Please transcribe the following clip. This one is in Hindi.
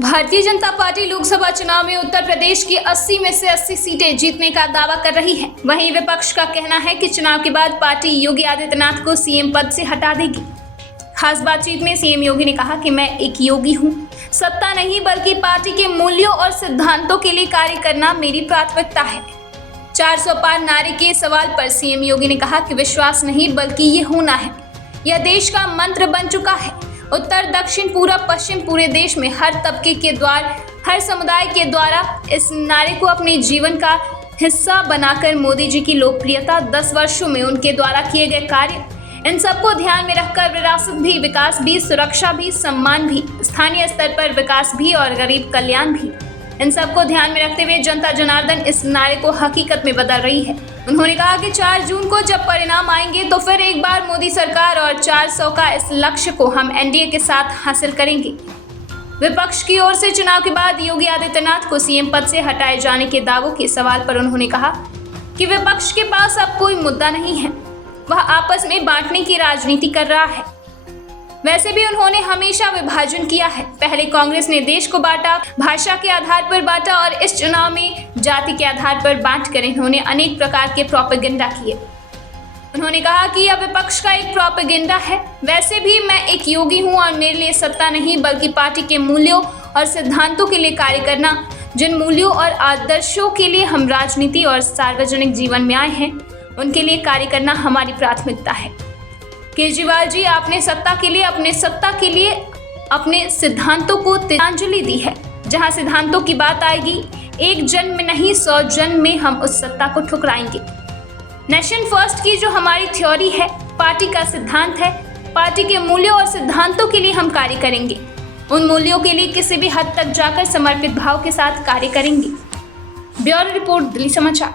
भारतीय जनता पार्टी लोकसभा चुनाव में उत्तर प्रदेश की 80 में से 80 सीटें जीतने का दावा कर रही है। वहीं विपक्ष का कहना है कि चुनाव के बाद पार्टी योगी आदित्यनाथ को सीएम पद से हटा देगी। खास बातचीत में सीएम योगी ने कहा कि मैं एक योगी हूं, सत्ता नहीं बल्कि पार्टी के मूल्यों और सिद्धांतों के लिए कार्य करना मेरी प्राथमिकता है। 400 पार नारे के सवाल पर सीएम योगी ने कहा कि विश्वास नहीं बल्कि ये होना है। यह देश का मंत्र बन चुका है। उत्तर दक्षिण पूरब पश्चिम पूरे देश में हर तबके के द्वारा, हर समुदाय के द्वारा इस नारे को अपने जीवन का हिस्सा बनाकर मोदी जी की लोकप्रियता 10 वर्षों में उनके द्वारा किए गए कार्य, इन सबको ध्यान में रखकर विरासत भी, विकास भी, सुरक्षा भी, सम्मान भी, स्थानीय स्तर पर विकास भी और गरीब कल्याण भी, इन सबको ध्यान में रखते हुए जनता जनार्दन इस नारे को हकीकत में बदल रही है। उन्होंने कहा कि 4 जून को जब परिणाम आएंगे तो फिर एक बार मोदी सरकार और 400 का इस लक्ष्य को हम एनडीए के साथ हासिल करेंगे। विपक्ष की ओर से चुनाव के बाद योगी आदित्यनाथ को सीएम पद से हटाए जाने के दावों के सवाल पर उन्होंने कहा कि विपक्ष के पास अब कोई मुद्दा नहीं है, वह आपस में बांटने की राजनीति कर रहा है। वैसे भी उन्होंने हमेशा विभाजन किया है। पहले कांग्रेस ने देश को बांटा, भाषा के आधार पर बांटा और इस चुनाव में जाति के आधार पर बांटकर इन्होंने अनेक प्रकार के प्रोपेगेंडा किए। उन्होंने कहा कि यह विपक्ष का एक प्रोपेगेंडा है। वैसे भी मैं एक योगी हूं और मेरे लिए सत्ता नहीं बल्कि पार्टी के मूल्यों और सिद्धांतों के लिए कार्य करना, जिन मूल्यों और आदर्शों के लिए हम राजनीति और सार्वजनिक जीवन में आए हैं, उनके लिए कार्य करना हमारी प्राथमिकता है। केजरीवाल जी, आपने सत्ता के लिए अपने सिद्धांतों को तिलांजलि दी है। जहां सिद्धांतों की बात आएगी, एक जन्म में नहीं 100 जन्म में हम उस सत्ता को ठुकराएंगे। नेशन फर्स्ट की जो हमारी थ्योरी है, पार्टी का सिद्धांत है, पार्टी के मूल्यों और सिद्धांतों के लिए हम कार्य करेंगे। उन मूल्यों के लिए किसी भी हद तक जाकर समर्पित भाव के साथ कार्य करेंगे। ब्यूरो रिपोर्ट, दिल्ली समाचार।